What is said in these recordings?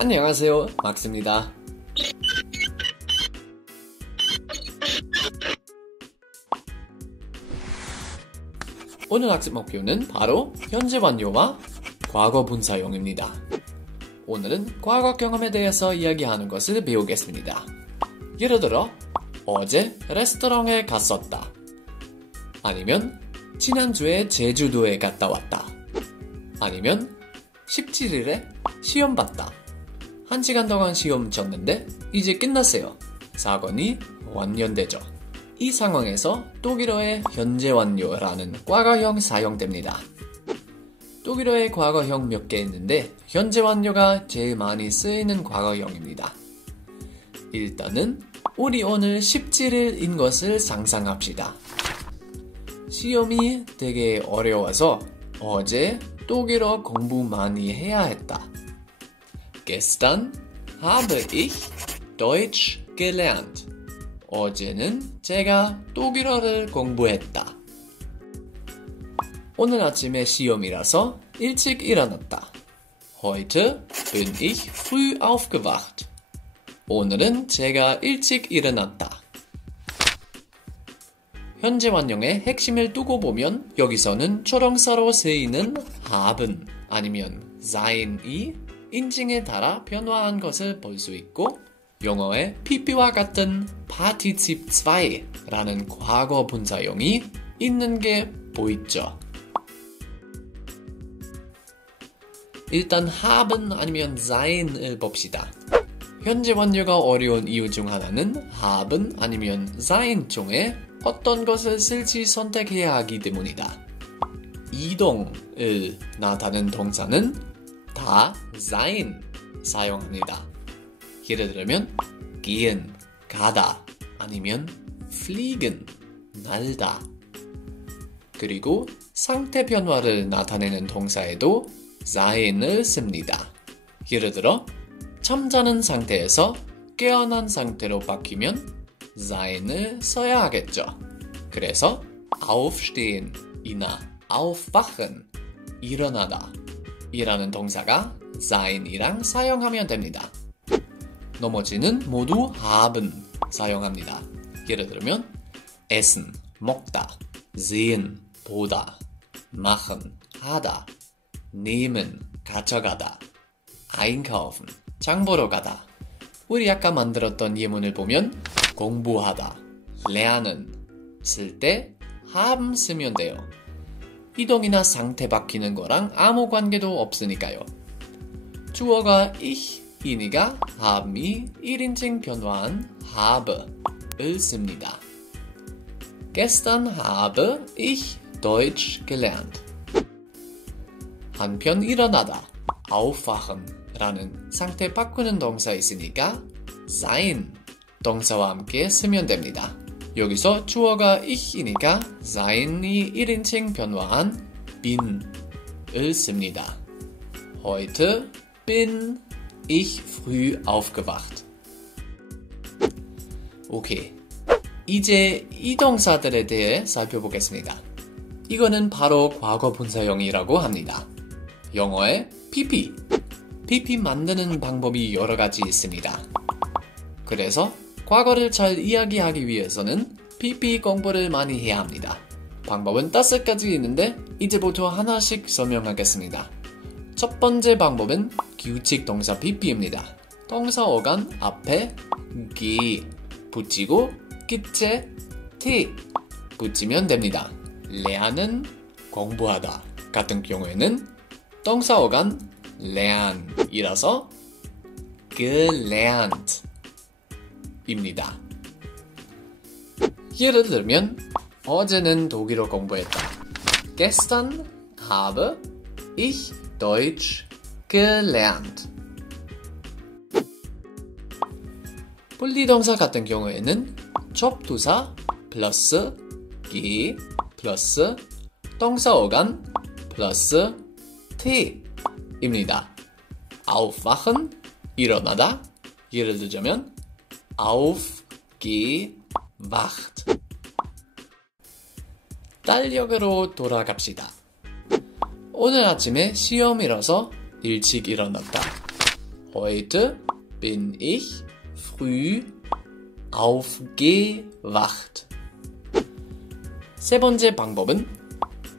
안녕하세요, 막스입니다. 오늘 학습 목표는 바로 현재 완료와 과거 분사형입니다. 오늘은 과거 경험에 대해서 이야기하는 것을 배우겠습니다. 예를 들어, 어제 레스토랑에 갔었다. 아니면 지난주에 제주도에 갔다 왔다. 아니면 17일에 시험 봤다. 1시간 동안 시험 쳤는데 이제 끝났어요. 사건이 완료되죠. 이 상황에서 독일어의 현재 완료라는 과거형 사용됩니다. 독일어의 과거형 몇 개 있는데 현재 완료가 제일 많이 쓰이는 과거형입니다. 일단은 우리 오늘 17일인 것을 상상합시다. 시험이 되게 어려워서 어제 독일어 공부 많이 해야 했다. Gestern habe ich Deutsch gelernt. 어제는 제가 독일어를 공부했다. 오늘 아침에 시험이라서 일찍 일어났다. Heute bin ich früh aufgewacht. 오늘은 제가 일찍 일어났다. 현재 완료의 핵심을 두고 보면 여기서는 초동사로 쓰이는 haben 아니면 sein이 인칭에 따라 변화한 것을 볼 수 있고 영어의 pp와 같은 Partizip 2라는 과거 분사형이 있는 게 보이죠. 일단 haben 아니면 sein을 봅시다. 현재 완료가 어려운 이유 중 하나는 haben 아니면 sein 중에 어떤 것을 쓸지 선택해야 하기 때문이다. 이동을 나타내는 동사는 다 sein 사용합니다. 예를 들면 gehen, 가다 아니면 fliegen, 날다. 그리고 상태 변화를 나타내는 동사에도 sein을 씁니다. 예를 들어 잠자는 상태에서 깨어난 상태로 바뀌면 sein을 써야 하겠죠. 그래서 aufstehen 이나 aufwachen 일어나다 이라는 동사가 sein이랑 사용하면 됩니다. 나머지는 모두 haben 사용합니다. 예를 들면 essen, 먹다, sehen, 보다, machen, 하다, nehmen, 가져가다, einkaufen, 장 보러 가다. 우리 아까 만들었던 예문을 보면 공부하다, lernen 쓸 때 haben 쓰면 돼요. 이동이나 상태 바뀌는 거랑 아무 관계도 없으니까요. 주어가 ich이니까 haben이 1인칭 변화한 habe을 씁니다. Gestern habe ich Deutsch gelernt. 한편 일어나다, aufwachen 라는 상태 바꾸는 동사 있으니까 sein 동사와 함께 쓰면 됩니다. 여기서 주어가 ich이니까 sein이 1인칭 변화한 bin을 씁니다. Heute bin ich früh aufgewacht. 오케이. 이제 이 동사들에 대해 살펴보겠습니다. 이거는 바로 과거 분사형이라고 합니다. 영어의 pp. pp 만드는 방법이 여러 가지 있습니다. 그래서 과거를 잘 이야기하기 위해서는 pp 공부를 많이 해야 합니다. 방법은 5가지 있는데 이제부터 하나씩 설명하겠습니다. 첫 번째 방법은 규칙 동사 pp입니다. 동사 어간 앞에 g 붙이고 끝에 t 붙이면 됩니다. lernen 공부하다 같은 경우에는 동사 어간 lern이라서 gelernt 입니다. 예를 들면 어제는 독일어 공부했다. Gestern habe ich Deutsch gelernt. 분리동사 같은 경우에는 접두사 플러스 g 플러스 동사 어간 플러스 t입니다. aufwachen, 일어나다. 예를 들자면 aufgewacht. 달력으로 돌아갑시다. 오늘 아침에 시험이라서 일찍 일어났다. Heute bin ich früh aufgewacht. 세 번째 방법은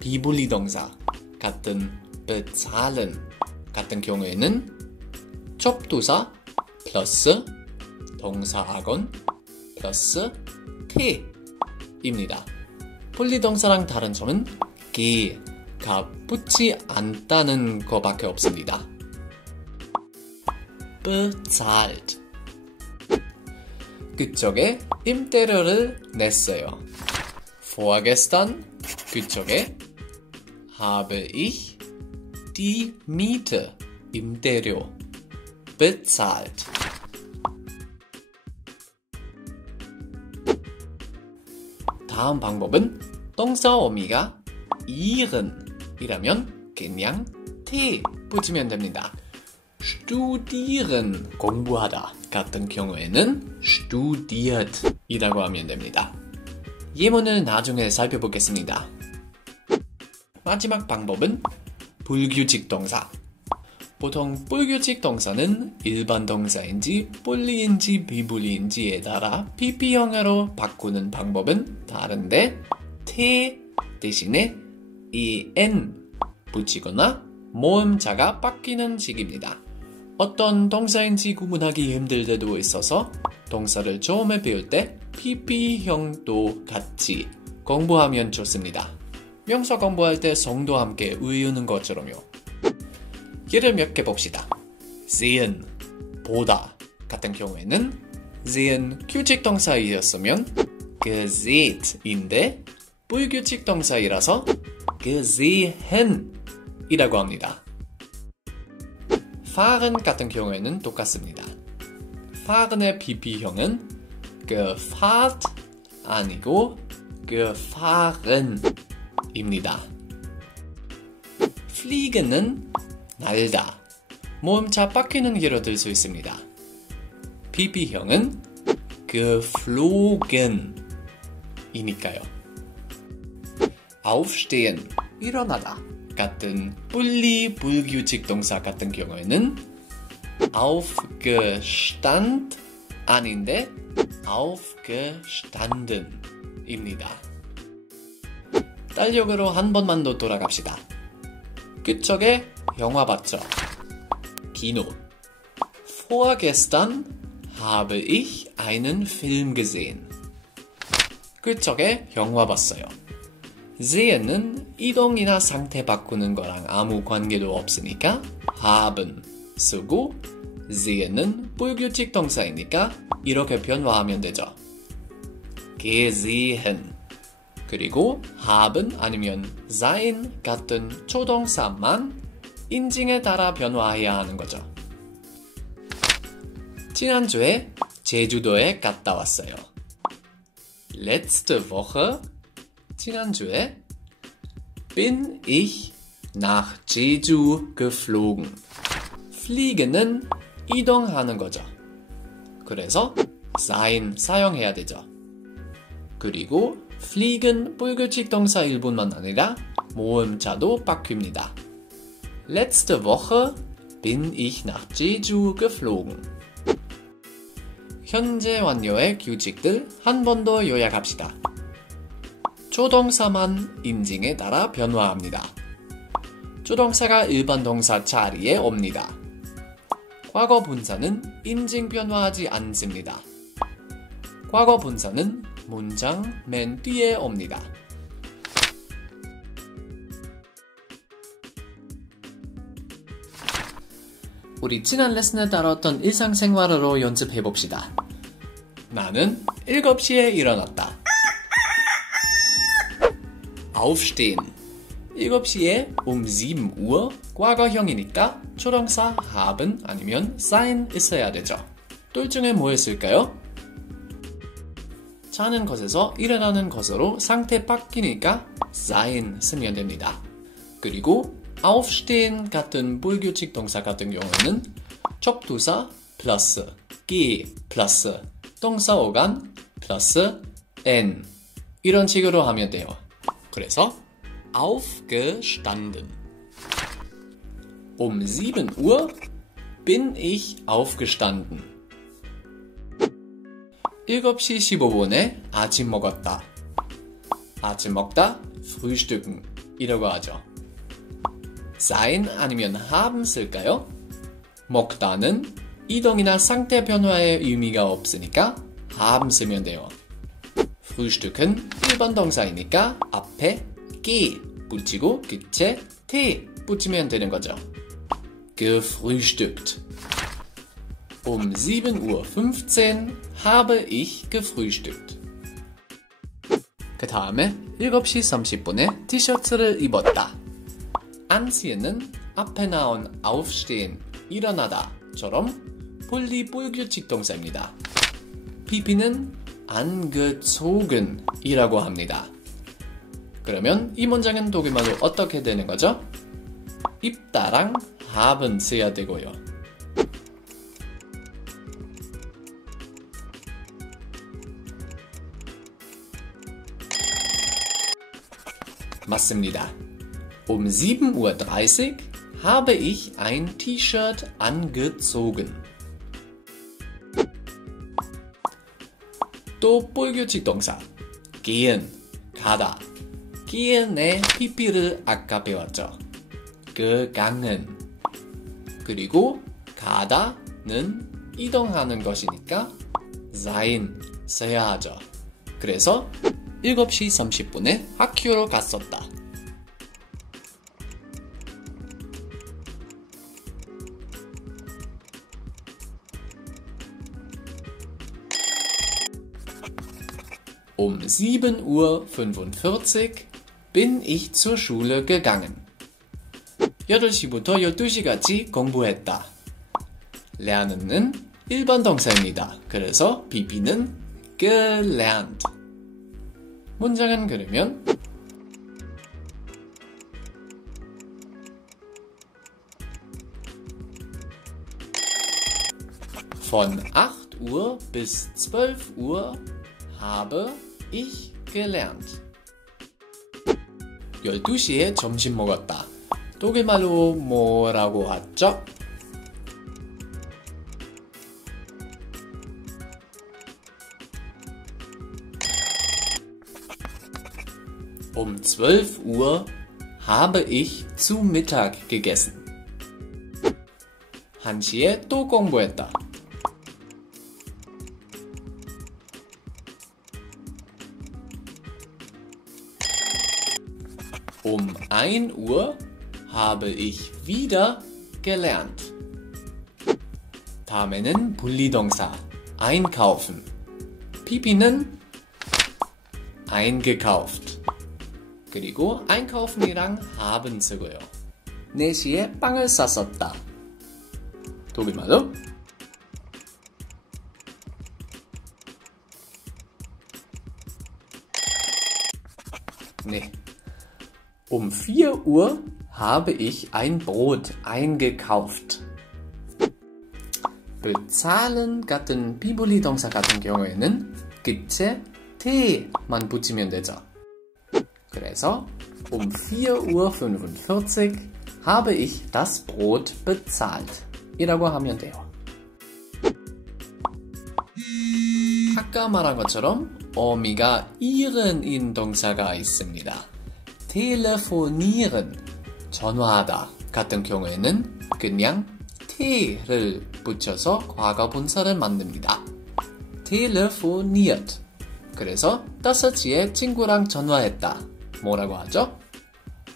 비분리동사 같은 bezahlen 같은 경우에는 접두사 플러스 동사아건 플러스 t입니다. 분리동사랑 다른 점은 ge가 붙지 않다는 것밖에 없습니다. bezahlt. 그쪽에 임대료를 냈어요. Vorgestern 그쪽에 habe ich die Miete 임대료 bezahlt. 다음 방법은 동사 어미가 ihren 이라면 그냥 t 붙이면 됩니다. studieren 공부하다 같은 경우에는 studiert 이라고 하면 됩니다. 예문을 나중에 살펴보겠습니다. 마지막 방법은 불규칙 동사. 보통 불규칙 동사는 일반 동사인지 분리인지 비분리인지에 따라 pp형으로 바꾸는 방법은 다른데 t 대신에 en 붙이거나 모음자가 바뀌는 식입니다. 어떤 동사인지 구분하기 힘들 때도 있어서 동사를 처음에 배울 때 pp형도 같이 공부하면 좋습니다. 명사 공부할 때 성도 함께 외우는 것처럼요. 예를 몇 개 봅시다. sehen, 보다 같은 경우에는 sehen 규칙 동사이었으면 geseht인데 불규칙 동사이라서 gesehen 이라고 합니다. fahren 같은 경우에는 똑같습니다. fahren의 pp형은 gefahrt 아니고 gefahren 입니다. fliegen은 날다. 모음자 바뀌는 예로 들 수 있습니다. pp형은 geflogen 이니까요. aufstehen 일어나다 같은 분리 불규칙 동사 같은 경우에는 aufgestand 아닌데 aufgestanden 입니다. 달력으로 한 번만 더 돌아갑시다. 그쪽에 영화 봤죠? Kino. Vorgestern habe ich einen Film gesehen. 그쪽에 영화 봤어요. sehen은 이동이나 상태 바꾸는 거랑 아무 관계도 없으니까 haben 쓰고 sehen은 불규칙 동사이니까 이렇게 변화하면 되죠. gesehen. 그리고 haben 아니면 sein 같은 조동사만 인칭에 따라 변화해야 하는 거죠. 지난주에 제주도에 갔다 왔어요. Letzte Woche 지난주에 bin ich nach Jeju geflogen. fliegen은 이동하는 거죠. 그래서 sein 사용해야 되죠. 그리고 fliegen 불규칙 동사 일부만 아니라 모음자도 바뀝니다. Letzte Woche bin ich nach Jeju geflogen. 현재 완료의 규칙들 한 번 더 요약합시다. 조동사만 인칭에 따라 변화합니다. 조동사가 일반 동사 자리에 옵니다. 과거 분사는 인칭 변화하지 않습니다. 과거 분사는 문장 맨 뒤에 옵니다. 우리 지난 레슨에 다뤘던 일상생활으로 연습해봅시다. 나는 7시에 일어났다. aufstehen. 7시에 7 Uhr 과거형이니까 조동사 haben 아니면 sein 있어야 되죠. 둘 중에 뭐였을까요? 자는 것에서 일어나는 것으로 상태 바뀌니까 sein 쓰면 됩니다. 그리고 aufstehen 같은 불규칙 동사 같은 경우는 접두사 플러스 기 플러스 동사 오감 플러스 n 이런 식으로 하면 돼요. 그래서 aufgestanden. Um 7 Uhr bin ich aufgestanden. 7시 15분에 아침 먹었다. 아침 먹다, frühstücken 이라고 하죠. sein 아니면 haben 쓸까요? 먹다는 이동이나 상태 변화의 의미가 없으니까 haben 쓰면 돼요. frühstücken 1번 동사이니까 앞에 ge 붙이고 끝에 t 붙이면 되는 거죠. gefrühstückt. Um 7:15 Uhr habe ich gefrühstückt. 그 다음에 7시 30분에 티셔츠를 입었다. anziehen은 앞에 나온 aufstehen, 일어나다처럼 분리불규칙 동사입니다. pp는 angezogen 이라고 합니다. 그러면 이 문장은 독일말로 어떻게 되는 거죠? 입다랑 haben 써야 되고요. 맞습니다. Um 7:30 Uhr habe ich ein T-Shirt angezogen. 또 불규칙 동사 gehen, 가다. gehen의 pp를 아까 배웠죠. gegangen. 그리고 가다는 이동하는 것이니까 sein 써야 하죠. 그래서 7시 30분에 학교로 갔었다. Um 7:45 bin ich zur Schule gegangen. 8시부터 12시까지 공부했다. lernen 1번 동사입니다. 그래서 pp는 gelernt. 문장은 그러면 Von 8 Uhr bis 12 Uhr habe ich gelernt. 12시에 점심 먹었다. 독일말로 뭐라고 하죠? Um 12 Uhr habe ich zu Mittag gegessen. 1시에 또 공부했다. Um 1 Uhr habe ich wieder gelernt. 다음에는 분리동사 einkaufen. pp는 eingekauft. 그리고 einkaufen 이랑 haben 쓰고요. 4시에 빵을 쌌었다. 독일말로 네. Um 4 Uhr habe ich ein Brot eingekauft. bezahlen 같은 비분리 동사 같은 경우에는 끝에 t만 붙이면 되죠. 그래서 um 4:45 habe ich das Brot bezahlt 이라고 하면 돼요. 아까 말한 것처럼 어미가 iren인 동사가 있습니다. telefonieren, 전화하다 같은 경우에는 그냥 t를 붙여서 과거 분사를 만듭니다. telefoniert. 그래서 5시에 친구랑 전화했다. 뭐라고 하죠?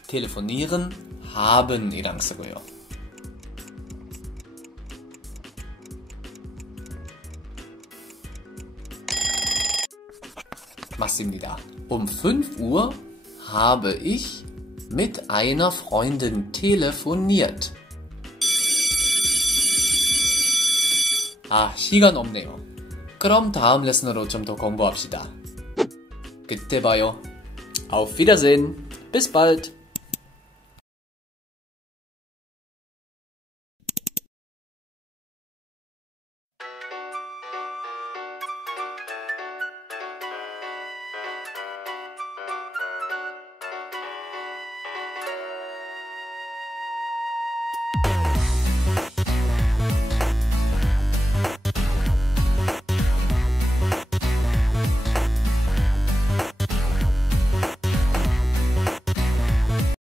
telefonieren haben 이랑 쓰고요. 맞습니다. Um 5 Uhr habe ich mit einer Freundin telefoniert. 아, 시간 없네요. 그럼 다음 레슨으로 좀 더 공부합시다. 그때 봐요. Auf Wiedersehen! Bis bald!